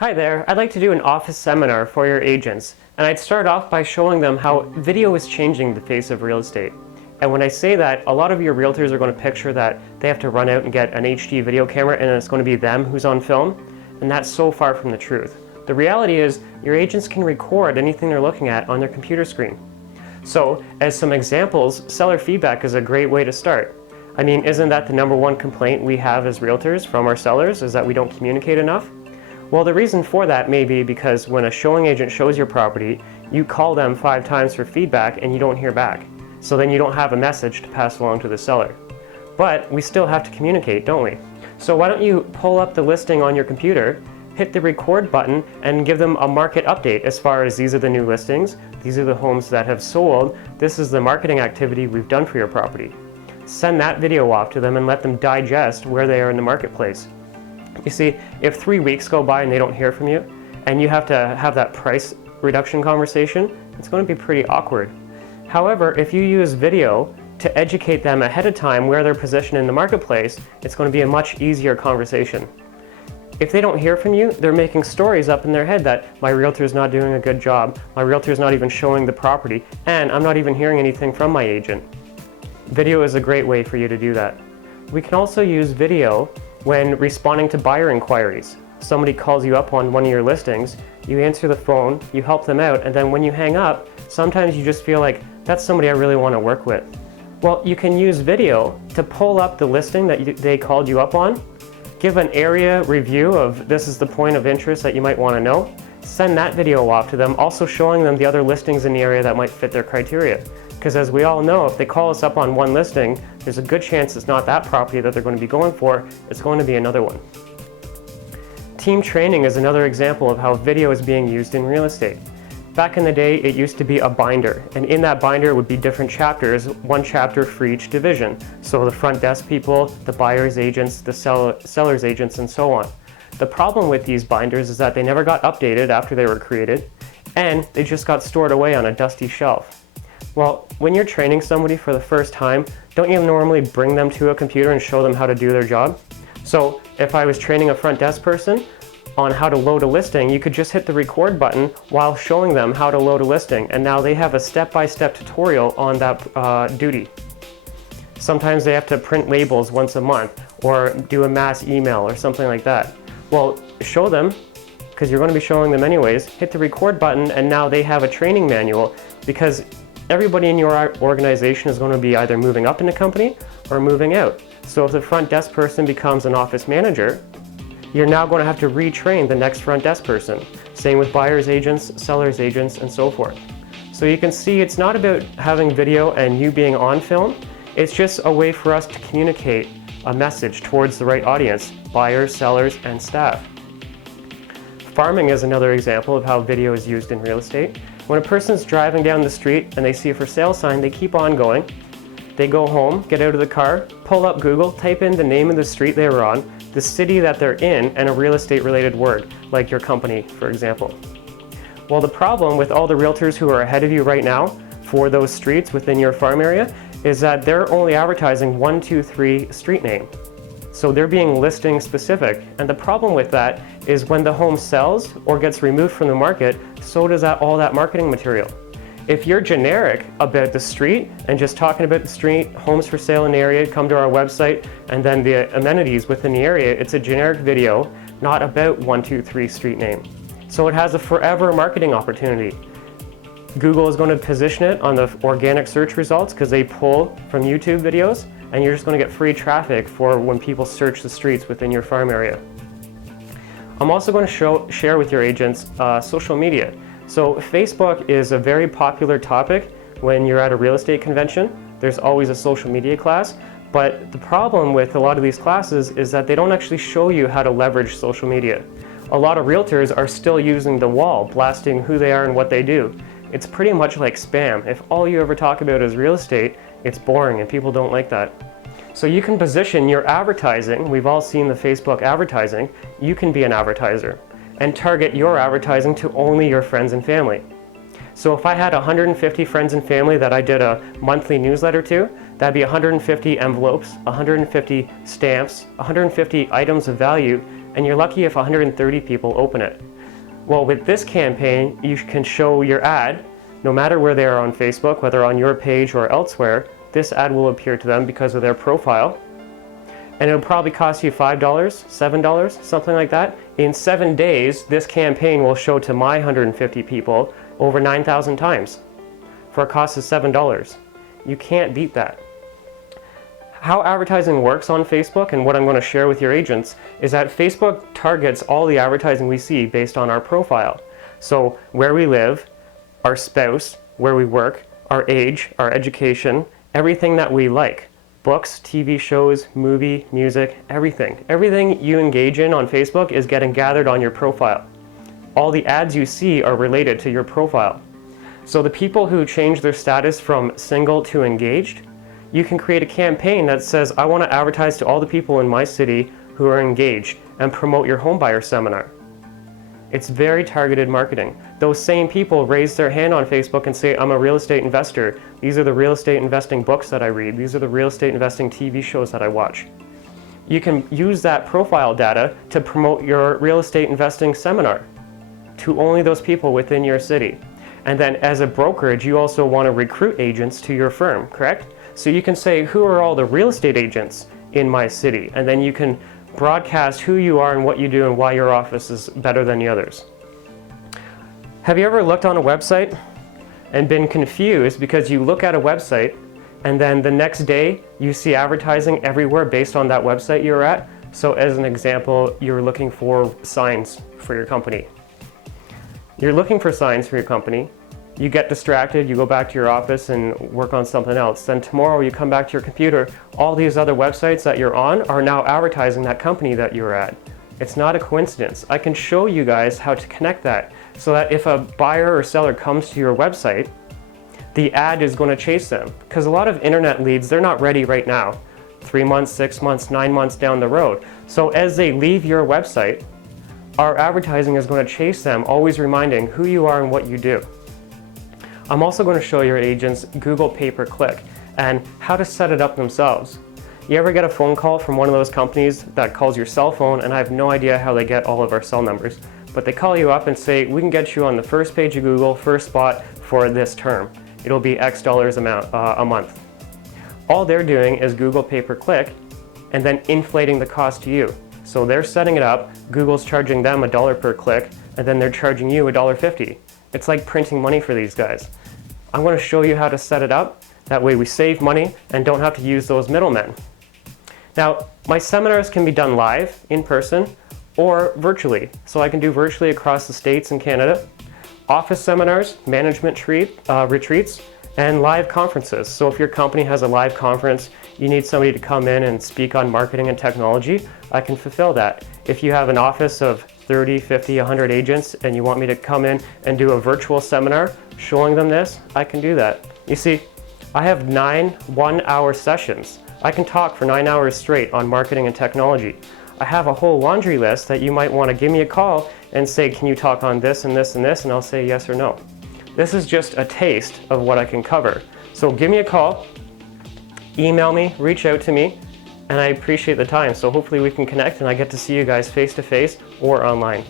Hi there, I'd like to do an office seminar for your agents, and I'd start off by showing them how video is changing the face of real estate. And when I say that, a lot of your realtors are going to picture that they have to run out and get an HD video camera and it's going to be them who's on film, and that's so far from the truth. The reality is, your agents can record anything they're looking at on their computer screen. So, as some examples, seller feedback is a great way to start. I mean, isn't that the #1 complaint we have as realtors from our sellers, is that we don't communicate enough? Well, the reason for that may be because when a showing agent shows your property, you call them 5 times for feedback and you don't hear back. So then you don't have a message to pass along to the seller. But we still have to communicate, don't we? So why don't you pull up the listing on your computer, hit the record button, and give them a market update as far as these are the new listings, these are the homes that have sold, this is the marketing activity we've done for your property. Send that video off to them and let them digest where they are in the marketplace. You see, if 3 weeks go by and they don't hear from you, and you have to have that price reduction conversation, it's going to be pretty awkward. However, if you use video to educate them ahead of time where they're positioned in the marketplace, it's going to be a much easier conversation. If they don't hear from you, they're making stories up in their head that my realtor's not doing a good job, my realtor's not even showing the property, and I'm not even hearing anything from my agent. Video is a great way for you to do that. We can also use video when responding to buyer inquiries. Somebody calls you up on one of your listings, you answer the phone, you help them out, and then when you hang up, sometimes you just feel like, that's somebody I really want to work with. Well, you can use video to pull up the listing that they called you up on, give an area review of this is the point of interest that you might want to know, send that video off to them, also showing them the other listings in the area that might fit their criteria. Because as we all know, if they call us up on one listing, there's a good chance it's not that property that they're going to be going for, it's going to be another one. Team training is another example of how video is being used in real estate. Back in the day, it used to be a binder, and in that binder would be different chapters, one chapter for each division. So the front desk people, the buyer's agents, the seller's agents, and so on. The problem with these binders is that they never got updated after they were created, and they just got stored away on a dusty shelf. Well, when you're training somebody for the first time, don't you normally bring them to a computer and show them how to do their job? So if I was training a front desk person on how to load a listing, you could just hit the record button while showing them how to load a listing, and now they have a step-by-step tutorial on that duty. Sometimes they have to print labels once a month or do a mass email or something like that. Well, show them, because you're going to be showing them anyways, hit the record button, and now they have a training manual, because everybody in your organization is going to be either moving up in the company or moving out. So if the front desk person becomes an office manager, you're now going to have to retrain the next front desk person. Same with buyer's agents, seller's agents, and so forth. So you can see it's not about having video and you being on film, it's just a way for us to communicate a message towards the right audience, buyers, sellers, and staff. Farming is another example of how video is used in real estate. When a person's driving down the street and they see a for sale sign, they keep on going. They go home, get out of the car, pull up Google, type in the name of the street they were on, the city that they're in, and a real estate related word, like your company, for example. Well, the problem with all the realtors who are ahead of you right now for those streets within your farm area is that they're only advertising 1, 2, 3 street name. So they're being listing specific, and the problem with that is when the home sells or gets removed from the market, so does all that marketing material. If you're generic about the street and just talking about the street, homes for sale in the area, come to our website, and then the amenities within the area, it's a generic video, not about 1, 2, 3 street name. So it has a forever marketing opportunity. Google is going to position it on the organic search results because they pull from YouTube videos, and you're just going to get free traffic for when people search the streets within your farm area. I'm also going to share with your agents social media. So Facebook is a very popular topic when you're at a real estate convention. There's always a social media class, but the problem with a lot of these classes is that they don't actually show you how to leverage social media. A lot of realtors are still using the wall, blasting who they are and what they do. It's pretty much like spam. If all you ever talk about is real estate, it's boring and people don't like that. So you can position your advertising, we've all seen the Facebook advertising, you can be an advertiser and target your advertising to only your friends and family. So if I had 150 friends and family that I did a monthly newsletter to, that'd be 150 envelopes, 150 stamps, 150 items of value and you're lucky if 130 people open it. Well, with this campaign, you can show your ad, no matter where they are on Facebook, whether on your page or elsewhere, this ad will appear to them because of their profile. And it'll probably cost you $5, $7, something like that. In 7 days, this campaign will show to my 150 people over 9,000 times for a cost of $7. You can't beat that. How advertising works on Facebook, and what I'm going to share with your agents, is that Facebook targets all the advertising we see based on our profile. So where we live, our spouse, where we work, our age, our education, everything that we like. Books, TV shows, movie, music, everything. Everything you engage in on Facebook is getting gathered on your profile. All the ads you see are related to your profile. So the people who change their status from single to engaged, you can create a campaign that says, I want to advertise to all the people in my city who are engaged and promote your homebuyer seminar. It's very targeted marketing. Those same people raise their hand on Facebook and say, I'm a real estate investor. These are the real estate investing books that I read. These are the real estate investing TV shows that I watch. You can use that profile data to promote your real estate investing seminar to only those people within your city. And then as a brokerage, you also want to recruit agents to your firm, correct? So you can say, who are all the real estate agents in my city? And then you can broadcast who you are and what you do and why your office is better than the others. Have you ever looked on a website and been confused because you look at a website and then the next day you see advertising everywhere based on that website you're at? So as an example, you're looking for signs for your company. You're looking for signs for your company. You get distracted, you go back to your office and work on something else. Then tomorrow you come back to your computer, all these other websites that you're on are now advertising that company that you're at. It's not a coincidence. I can show you guys how to connect that so that if a buyer or seller comes to your website, the ad is going to chase them. Because a lot of internet leads, they're not ready right now. 3 months, 6 months, 9 months down the road. So as they leave your website, our advertising is going to chase them, always reminding who you are and what you do. I'm also going to show your agents Google pay-per-click and how to set it up themselves. You ever get a phone call from one of those companies that calls your cell phone, and I have no idea how they get all of our cell numbers, but they call you up and say, we can get you on the first page of Google, first spot for this term. It'll be X dollars a month. All they're doing is Google pay-per-click and then inflating the cost to you. So they're setting it up, Google's charging them $1 per click, and then they're charging you $1.50. It's like printing money for these guys. I'm going to show you how to set it up. That way we save money and don't have to use those middlemen. Now, my seminars can be done live, in person, or virtually. So I can do virtually across the States and Canada. Office seminars, management retreats, and live conferences. So if your company has a live conference, you need somebody to come in and speak on marketing and technology, I can fulfill that. If you have an office of 30, 50, 100 agents and you want me to come in and do a virtual seminar showing them this, I can do that. You see, I have 9 one-hour sessions. I can talk for 9 hours straight on marketing and technology. I have a whole laundry list that you might want to give me a call and say, can you talk on this and this and this? And I'll say yes or no. This is just a taste of what I can cover. So give me a call, email me, reach out to me, and I appreciate the time. So hopefully we can connect and I get to see you guys face to face or online.